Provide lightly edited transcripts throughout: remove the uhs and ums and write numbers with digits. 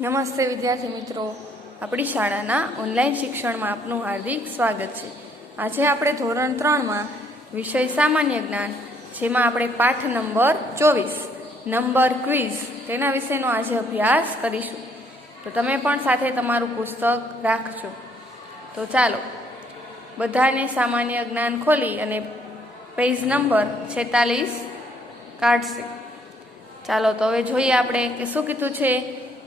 નમસ્તે વિદ્યાર્થી મિત્રો, આપણી શાળાના ઓનલાઈન શિક્ષણમાં આપનું હાર્દિક સ્વાગત છે। આજે આપણે ધોરણ 3માં વિષય સામાન્ય જ્ઞાન, જેમાં આપણે પાઠ નંબર 24 નંબર ક્વિઝ તેના વિશેનો આજે અભ્યાસ કરીશું। તો તમે પણ સાથે તમારું પુસ્તક રાખજો। તો ચાલો બધાને સામાન્ય જ્ઞાન ખોલી અને પેજ નંબર 46 કાઢશે। ચાલો તો હવે જોઈએ આપણે કે શું કીધું છે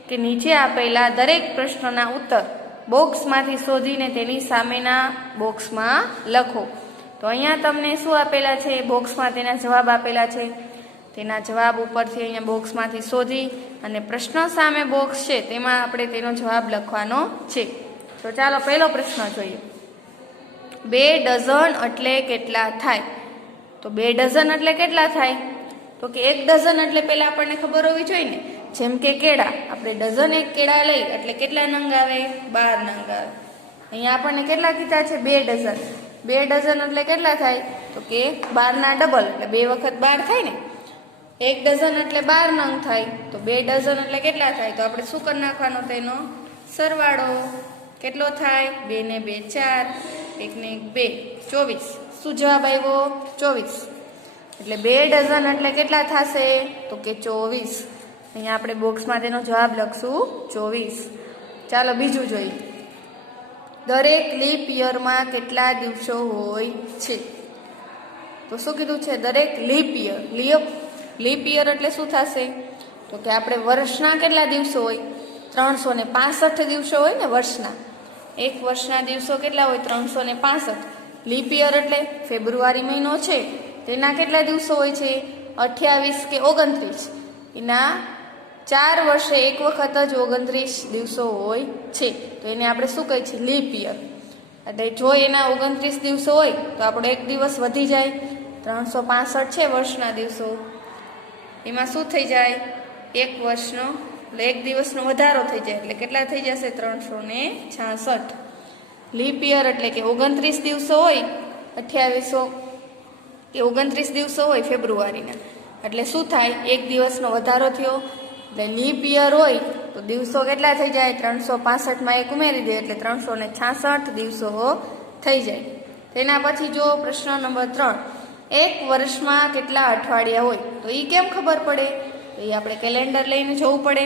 કે નીચે આપેલા દરેક પ્રશ્નના ઉત્તર બોક્સમાંથી શોધીને તેની સામેના બોક્સમાં લખો। તો અહીંયા તમને શું આપેલા છે, બોક્સમાં તેના જવાબ આપેલા છે। તેના જવાબ ઉપરથી અહીંયા બોક્સમાંથી શોધી અને પ્રશ્ન સામે બોક્સ છે તેમાં આપણે તેનો જવાબ લખવાનો છે। તો ચાલો પહેલો પ્રશ્ન જોઈએ। 2 ડઝન એટલે કેટલા થાય? તો 2 ડઝન એટલે કેટલા થાય? તો કે 1 ડઝન એટલે પહેલા આપણને ખબર હોવી જોઈએ ને, જેમ કે કેળા, આપણે ડઝન 1 કેળા લઈ એટલે કેટલા નંગ આવે? 12 નંગ આવે। અહીંયા આપણને કેટલા કીધા છે? 2 ડઝન। 2 ડઝન એટલે કેટલા થાય? તો કે 12 ના ડબલ એટલે 2 વખત 12 થાય ને। 1 ડઝન એટલે 12 નંગ થાય, તો 2 ડઝન એટલે કેટલા થાય? તો આપણે શું કરી નાખવાનો? તેનો સરવાળો કેટલો થાય? 2 ને 2 4, 1 ને 1 2, 24। શું જવાબ આવ્યો? 24। એટલે 2 ડઝન એટલે કેટલા થશે? તો કે 24। અહીંયા આપણે બોક્સમાં તેનો જવાબ લખશું 24। ચાલો બીજું જોઈએ। દરેક લીપ યરમાં કેટલા દિવસો હોય છે? તો શું કીધું છે? દરેક લીપ યર। લીપ યર એટલે શું થશે? તો કે આપણે વર્ષના કેટલા દિવસો હોય? 365 દિવસો હોય ને વર્ષના। એક વર્ષના દિવસો કેટલા હોય? 365। લીપ યર એટલે ફેબ્રુઆરી મહિનો છે તેના કેટલા દિવસો હોય છે? 28 કે 29। એના 4 વર્ષે એક વખત જ 29 દિવસો હોય છે, તો એને આપણે શું કહીએ છીએ? Leap year. એટલે જો એના 29 દિવસો હોય તો આપણો એક દિવસ વધી જાય। 365 છે વર્ષના દિવસો, એમાં શું થઈ જાય? એક વર્ષનો એટલે એક દિવસનો વધારો થઈ જાય, એટલે કેટલા થઈ જશે? 366। લીપ યર એટલે કે 29 દિવસો હોય, 28 કે 29 દિવસો હોય ફેબ્રુઆરીના, એટલે શું થાય? એક દિવસનો વધારો થયો। એટલે લીપ યર હોય તો દિવસો કેટલા થઈ જાય? 365માં 1 ઉમેરી દે એટલે 366 દિવસો થઈ જાય। તેના પછી જો પ્રશ્ન નંબર 3, એક વર્ષમાં કેટલા અઠવાડિયા હોય? તો એ કેમ ખબર પડે? તો એ આપણે કેલેન્ડર લઈને જોવું પડે,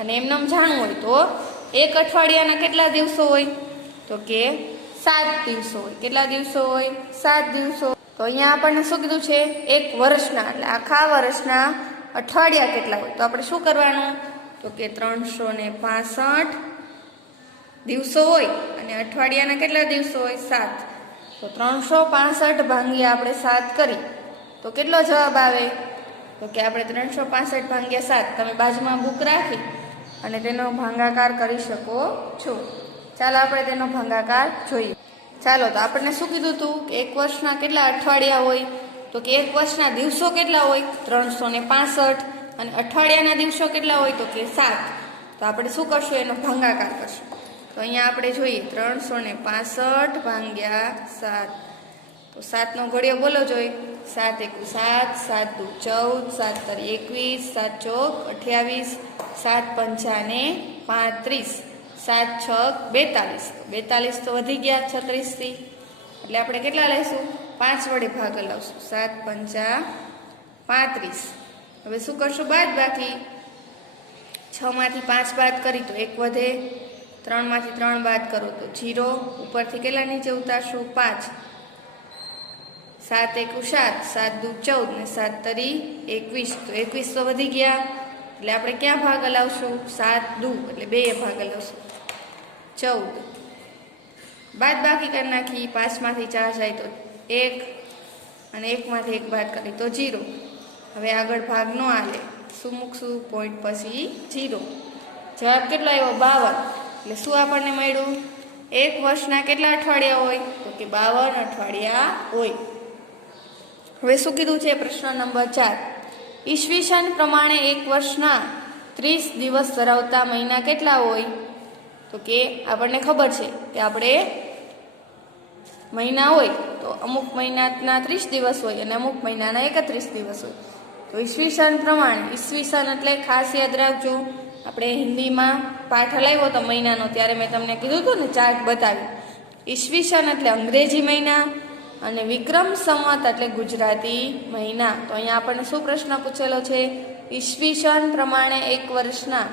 અને એમનેમ જાણવું હોય તો એક અઠવાડિયાના કેટલા દિવસો હોય? તો કે 7 દિવસો હોય। કેટલા દિવસો હોય? 7 દિવસો। તો અહીંયા આપણને શું કીધું છે? એક વર્ષના એટલે આખા વર્ષના અઠવાડિયા કેટલા હોય? તો આપણે શું કરવાનું? તો કે 365 દિવસો હોય અને અઠવાડિયાના કેટલા દિવસો હોય? 7। તો 365 ભાંગ્યા આપણે 7 કરી તો કેટલો જવાબ આવે? તો કે આપણે 365 ભાંગ્યા 7, તમે બાજુમાં બુક રાખી અને તેનો ભાગાકાર કરી શકો છો। ચાલો આપણે તેનો ભાગાકાર જોઈએ। ચાલો તો આપણને શું કીધું હતું કે એક વર્ષના કેટલા અઠવાડિયા હોય? તો કે એક વર્ષના દિવસો કેટલા હોય? 365, અને અઠવાડિયાના દિવસો કેટલા હોય? તો કે 7। તો આપણે શું કરશું? એનો ભાગાકાર કરશું। તો અહીંયા આપણે જોઈએ 365 ભાંગ્યા 7, તો 7નો ઘડિયો બોલો જોઈએ। 7 × 1 7, 7 × 2 14, 7 × 21, 7 × 4 28, 7 × 5 35, 7 × 6 42, 42 તો વધી ગયા 36 થી, એટલે આપણે કેટલા લઈશું? 5 વડે ભાગ લાવશું। 7 × 5 35। હવે શું કરશું? બાદ બાકી। 6 માંથી 5 બાદ કરી તો 1 વધે, 3 માંથી 3 બાદ કરો તો 0, ઉપરથી કેટલા નીચે ઉતારશું? 5। 7 × 1 7, 7 × 2 14 ને 7 તરી 21, તો 21 તો વધી ગયા, એટલે આપણે ક્યાં ભાગ હલાવશું? 7 દુ એટલે 2 ભાગ હલાવશું 14। બાદ બાકી કરી નાખી, 5 માંથી 4 જાય તો 1, અને 1 માંથી 1 બાદ કરી તો 0। હવે આગળ ભાગ ન હાલે, શું મૂકશું? પોઈન્ટ પછી 0। જવાબ કેટલો આવ્યો? 52। એટલે શું આપણને મળ્યું? એક વર્ષના કેટલા અઠવાડિયા હોય? તો કે 52 અઠવાડિયા હોય। હવે શું કીધું છે? પ્રશ્ન નંબર 4, ઈસવીસન પ્રમાણે એક વર્ષના 30 દિવસ ધરાવતા મહિના કેટલા હોય? તો કે આપણને ખબર છે કે આપણે મહિના હોય તો અમુક મહિનાના 30 દિવસ હોય અને અમુક મહિનાના 31 દિવસ હોય। તો ઈસવીસન પ્રમાણે, ઈસવીસન એટલે ખાસ યાદ રાખજો આપણે હિન્દીમાં પાઠ હલાવ્યો તો મહિનાનો, ત્યારે મેં તમને કીધું હતું ને ચાર્ટ બતાવ્યું. ઈસવીસન એટલે અંગ્રેજી મહિના અને વિક્રમ સંવત એટલે ગુજરાતી મહિના. તો અહીંયા આપણને શું પ્રશ્ન પૂછેલો છે? ઈસવીસન પ્રમાણે એક વર્ષના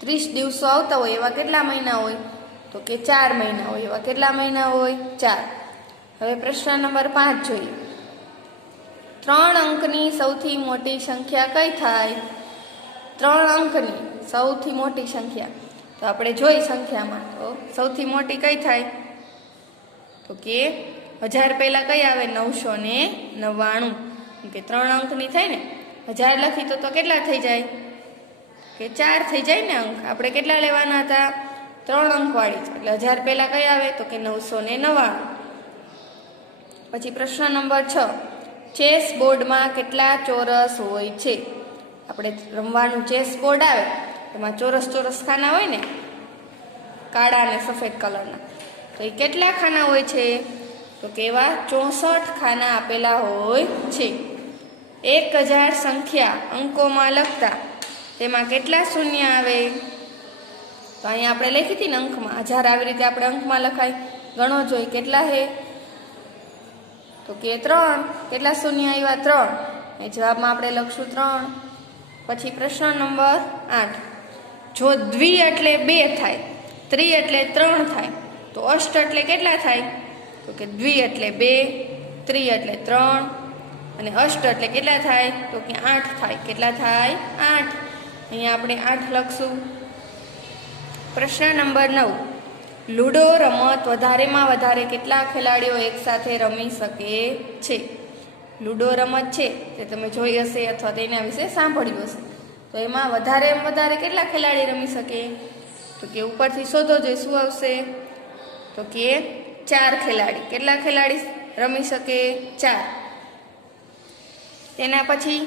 30 દિવસો આવતા હોય એવા કેટલા મહિના હોય? તો કે 4 મહિના હોય. એવા કેટલા મહિના હોય? 4. હવે પ્રશ્ન નંબર 5 જોઈએ. 3 અંકની સૌથી મોટી સંખ્યા કઈ થાય? 3 અંકની સૌથી મોટી સંખ્યા તો આપણે જોઈ સંખ્યામાં, તો સૌથી મોટી કઈ થાય? તો કે 1000 પહેલા કઈ આવે? 999. કે 3 અંકની થાય ને, 1000 લખી તો કેટલા થઈ જાય? કે 4 થઈ જાય ને અંક. આપણે કેટલા લેવાના હતા? 3 અંકવાળી. એટલે 1000 પહેલા કઈ આવે? તો કે 999. પછી પ્રશ્ન નંબર 6. ચેસ બોર્ડમાં કેટલા ચોરસ હોય છે? આપણે રમવાનું ચેસ બોર્ડ આવે, એમાં ચોરસ ચોરસ ખાના હોય ને, કાળા અને સફેદ કલરના. તો એ કેટલા ખાના હોય છે? તો કે એવા 64 ખાના આપેલા હોય છે. 1000 સંખ્યા અંકોમાં લખતા તેમાં કેટલા શૂન્ય આવે? તો અહીંયા આપણે લખી હતી ને અંકમાં. 1000 આવી રીતે આપણે અંકમાં લખાય. ગણો જોઈ કેટલા હે? તો કે 3. કેટલા શૂન્ય આવ્યા? 3. એ જવાબમાં આપણે લખશું 3. પછી પ્રશ્ન નંબર 8. જો દ્વિ એટલે 2 થાય, ત્રિ એટલે 3 થાય, તો અષ્ટ એટલે કેટલા થાય? તો કે દ્વિ એટલે 2, ત્રિ એટલે 3 અને અષ્ટ એટલે કેટલા થાય? તો કે 8 થાય. કેટલા થાય? 8. અહીંયા આપણે 8 લખશું. પ્રશ્ન નંબર 9. લૂડો રમત વધારેમાં વધારે કેટલા ખેલાડીઓ એકસાથે રમી શકે છે? લૂડો રમત છે તે તમે જોઈ હશે અથવા તેના વિશે સાંભળ્યું હશે. તો એમાં વધારે કેટલા ખેલાડી રમી શકે? તો કે ઉપરથી શોધો જોઈએ શું આવશે? તો કે 4 ખેલાડી. કેટલા ખેલાડી રમી શકે? 4. તેના પછી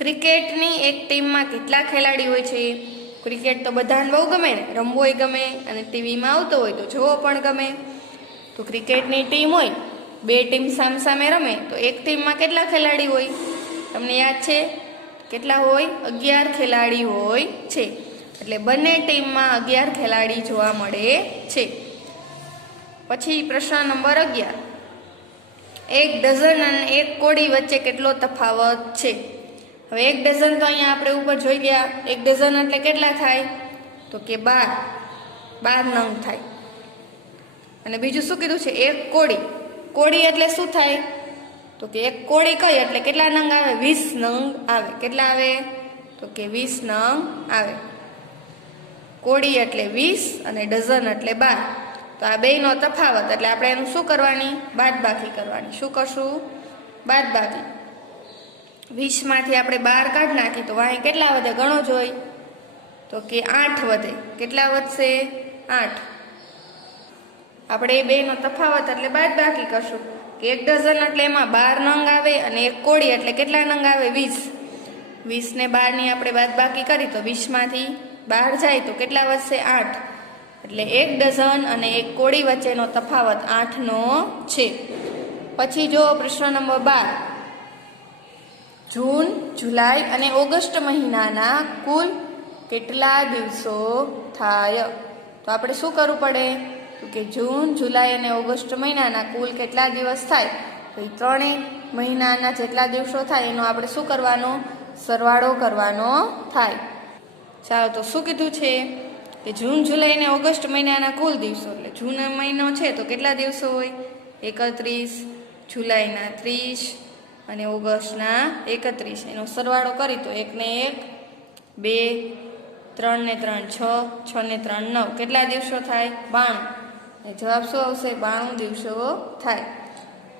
ક્રિકેટની એક ટીમમાં કેટલા ખેલાડી હોય છે? ક્રિકેટ તો બધાને બહુ ગમે ને, રમવોય ગમે અને ટીવીમાં આવતો હોય તો જોવો પણ ગમે. તો ક્રિકેટની ટીમ હોય, 2 ટીમ સામસામે રમે, તો એક ટીમમાં કેટલા ખેલાડી હોય? તમને યાદ છે? કેટલા હોય? 11 ખેલાડી હોય છે. એટલે બંને ટીમમાં 11 ખેલાડી જોવા મળે છે. પછી પ્રશ્ન નંબર 11. 1 ડઝન અને 1 કોડી વચ્ચે કેટલો તફાવત છે? હવે 1 ડઝન તો અહીંયા આપણે ઉપર જોઈ ગયા. 1 ડઝન એટલે કેટલા થાય? તો કે 12 નંગ થાય. અને બીજું શું કીધું છે? 1 કોડી. કોડી એટલે શું થાય? તો કે 1 કોડી કઈ એટલે કેટલા નંગ આવે? 20 નંગ આવે. કેટલા આવે? તો કે 20 નંગ આવે. કોડી એટલે 20 અને ડઝન એટલે 12. તો આ બેયનો તફાવત એટલે આપણે એનું શું કરવાની? બાદબાકી કરવાની. શું કરશું? બાદબાકી. 20 માંથી આપણે 12 કાઢી નાખી તો વાંહે કેટલા વધે? ગણો જોઈ. તો કે 8 વધે. કેટલા વધશે? 8. આપણે એ બેનો તફાવત એટલે બાદબાકી કરશું. કે 1 ડઝન એટલે એમાં 12 નંગ આવે અને 1 કોડી એટલે કેટલા નંગ આવે? 20. 20 ને 12 ની આપણે બાદબાકી કરી તો 20 માંથી 12 જાય તો કેટલા વધશે? 8. એટલે 1 ડઝન અને 1 કોડી વચ્ચેનો તફાવત 8 નો છે. પછી જો પ્રશ્ન નંબર 12. જૂન, જુલાઈ અને ઓગસ્ટ મહિનાના કુલ કેટલા દિવસો થાય? તો આપણે શું કરવું પડે? તો કે જૂન, જુલાઈ અને ઓગસ્ટ મહિનાના કુલ કેટલા દિવસ થાય? તો એ 3 મહિનાના જેટલા દિવસો થાય એનો આપણે શું કરવાનો? સરવાળો કરવાનો થાય. ચાલો, તો શું કીધું છે? કે જૂન, જુલાઈ અને ઓગસ્ટ મહિનાના કુલ દિવસો. એટલે જૂન મહિનો છે તો કેટલા દિવસો હોય? 31. જુલાઈના 30 અને ઓગસ્ટના 31. એનો સરવાળો કરી તો 1 ને 1 2, 3 ને 3 6, 6 ને 3 9. કેટલા દિવસો થાય? 92. એ જવાબ શું આવશે? 92 દિવસો થાય.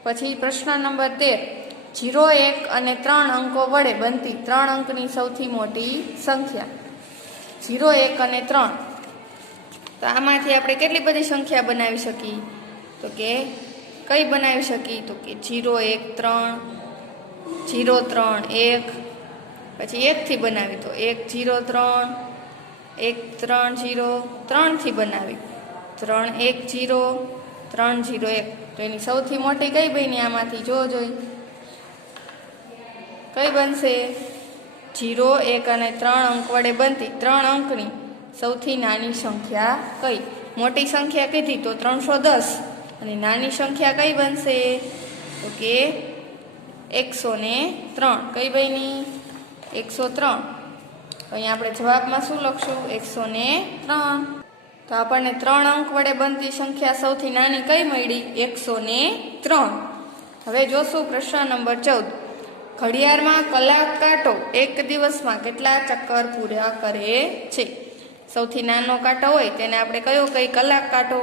પછી પ્રશ્ન નંબર 13. 0, 1 અને 3 અંકો વડે બનતી 3 અંકની સૌથી મોટી સંખ્યા. 0, 1 અને 3. તો આમાંથી આપણે કેટલી બધી સંખ્યા બનાવી શકીએ? તો કે કઈ બનાવી શકીએ? તો કે 0, 1, 3, 0, 3, 1. પછી 1 થી બનાવી તો 1, 0, 3, 1, 3, 0, 3 થી બનાવી 3, 1, 0, 3, 0, 1. તો એની સૌથી મોટી કઈ બની આમાંથી? જો જોઈ કઈ બનશે? 0, 1 અને 3 અંક વડે બનતી 3 અંકની સૌથી નાની સંખ્યા કઈ? મોટી સંખ્યા કીધી તો 310 અને નાની સંખ્યા કઈ બનશે? તો કે 103. કઈ બની? 103. અહીંયા આપણે જવાબમાં શું લખશું? 103. તો આપણને 3 અંક વડે બનતી સંખ્યા સૌથી નાની કઈ મળી? 103. હવે જોશું પ્રશ્ન નંબર 14. ઘડિયાળમાં કલાક કાંટો એક દિવસમાં કેટલા ચક્કર પૂરા કરે છે? સૌથી નાનો કાંટો હોય તેને આપણે કયો કઈ? કલાક કાંટો.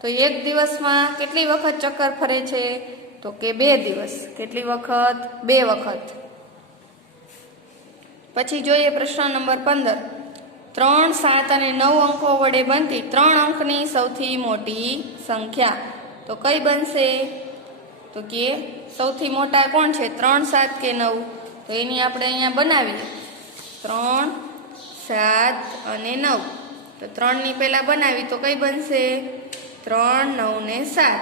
તો એક દિવસમાં કેટલી વખત ચક્કર ફરે છે? તો કે 2 દિવસ. કેટલી વખત? 2 વખત. પછી જોઈએ પ્રશ્ન નંબર 15. 3, 7 અને 9 અંકો વડે બનતી 3 અંકની સૌથી મોટી સંખ્યા તો કઈ બનશે? તો કે સૌથી મોટા કોણ છે? 3, 7 કે 9? તો એની આપણે અહીંયા બનાવીએ. 3, 7 અને 9. તો 3 ની પહેલા બનાવી તો કઈ બનશે? 3, 9 ને 7.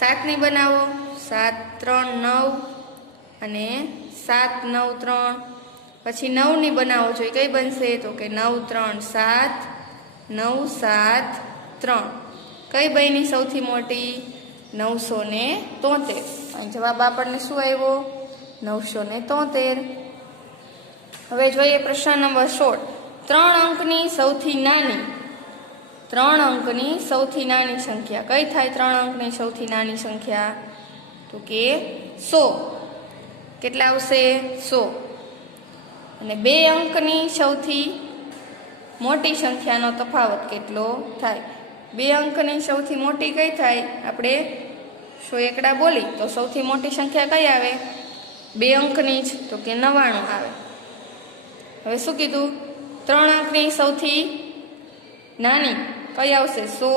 7 ની બનાવો. 7, 3, 9 અને 7, 9, 3. પછી 9 ની બનાવો જોઈએ કઈ બનશે? તો કે 9, 3, 7. 9, 7, 3. કઈ બની સૌથી મોટી? 973. અહીં જવાબ આપણને શું આવ્યો? 973. હવે જોઈએ પ્રશ્ન નંબર 16. 3 અંકની સૌથી નાની 3 અંકની સૌથી નાની સંખ્યા કઈ થાય? 3 અંકની સૌથી નાની સંખ્યા તો કે 100. કેટલા આવશે? 100. અને 2 અંકની સૌથી મોટી સંખ્યાનો તફાવત કેટલો થાય? 2 અંકની સૌથી મોટી કઈ થાય? આપણે 100 એકડા બોલી તો સૌથી મોટી સંખ્યા કઈ આવે? 2 અંકની જ, તો કે 99 આવે. હવે શું કીધું? 3 અંકની સૌથી નાની કઈ આવશે? 100.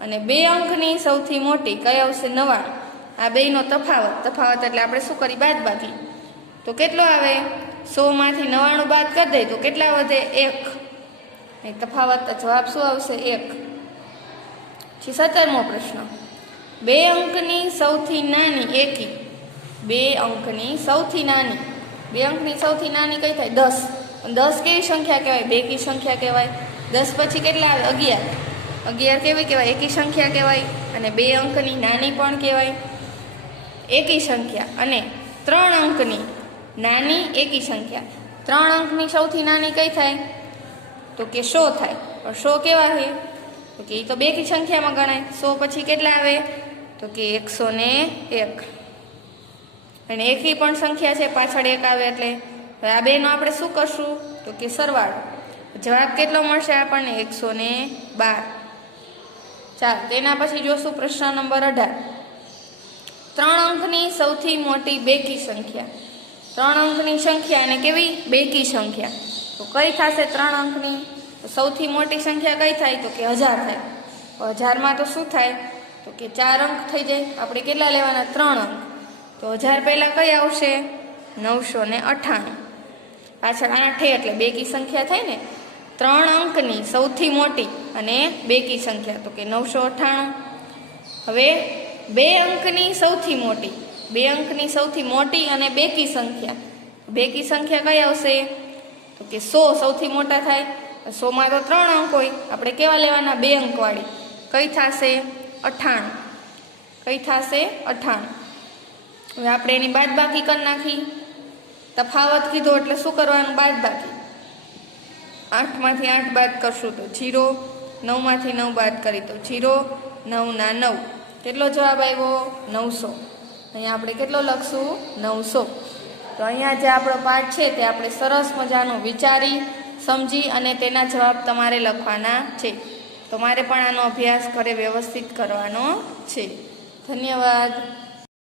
અને 2 અંકની સૌથી મોટી કઈ આવશે? 99. આ બેયનો તફાવત એટલે આપણે શું કરી? બાદબાકી. તો કેટલો આવે? 100 માંથી 99 બાદ કરી દઈએ તો કેટલા વધે? 1. અહીં તફાવત જવાબ શું આવશે? 1. પછી 17મો પ્રશ્ન. 2 અંકની સૌથી નાની એકી 2 અંકની સૌથી નાની 2 અંકની સૌથી નાની કઈ થાય? 10. 10 કેવી સંખ્યા કહેવાય? બેકી સંખ્યા કહેવાય. 10 પછી કેટલા આવે? 11. 11 કેવી કહેવાય? એકી સંખ્યા કહેવાય. અને 2 અંકની નાની પણ કહેવાય એકી સંખ્યા. અને 3 અંકની નાની એકી સંખ્યા. 3 અંકની સૌથી નાની કઈ થાય? તો કે 100 થાય. પણ 100 કેવા છે? તો કે એ તો બેકી સંખ્યામાં ગણાય. 100 પછી કેટલા આવે? તો કે 101. અને એકી પણ સંખ્યા છે, પાછળ 1 આવે એટલે. હવે આ બેનો આપણે શું કરશું? તો કે સરવાળો. જવાબ કેટલો મળશે આપણને? 112. ચાલો તેના પછી જોશું પ્રશ્ન નંબર 18. 3 અંકની સૌથી મોટી બેકી સંખ્યા 3 અંકની સંખ્યા અને કેવી? બેકી સંખ્યા. તો કઈ થશે 3 અંકની? તો સૌથી મોટી સંખ્યા કઈ થાય? તો કે 1000 થાય. 1000માં તો શું થાય? તો કે 4 અંક થઈ જાય. આપણે કેટલા લેવાના? 3 અંક. તો 1000 પહેલા કઈ આવશે? 998. પાછળ 8 એટલે બેકી સંખ્યા થાય ને. 3 અંકની સૌથી મોટી અને બેકી સંખ્યા તો કે 998. હવે 2 અંકની સૌથી મોટી 2 અંકની સૌથી મોટી અને બેકી સંખ્યા. બેકી સંખ્યા કઈ આવશે? તો કે 100 સૌથી મોટા થાય. 100 માં તો 3 અંક હોય. આપણે કેવા લેવાના? 2 અંકવાળી. કઈ થશે? 98. કઈ થશે? 98. હવે આપણે એની બાદબાકી કરી નાખી. તફાવત કીધો એટલે શું કરવાનું? બાદબાકી. 8 માંથી 8 બાદ કરશું તો 0. 9 માંથી 9 બાદ કરી તો 0. 9 ના 9. કેટલો જવાબ આવ્યો? 900. અહીંયા આપણે કેટલો લખશું? 900. તો અહીંયા જે આપણો પાઠ છે તે આપણે સરસ મજાનો વિચારી સમજી અને તેના જવાબ તમારે લખવાના છે. તમારે પણ આનો અભ્યાસ ઘરે વ્યવસ્થિત કરવાનો છે. ધન્યવાદ.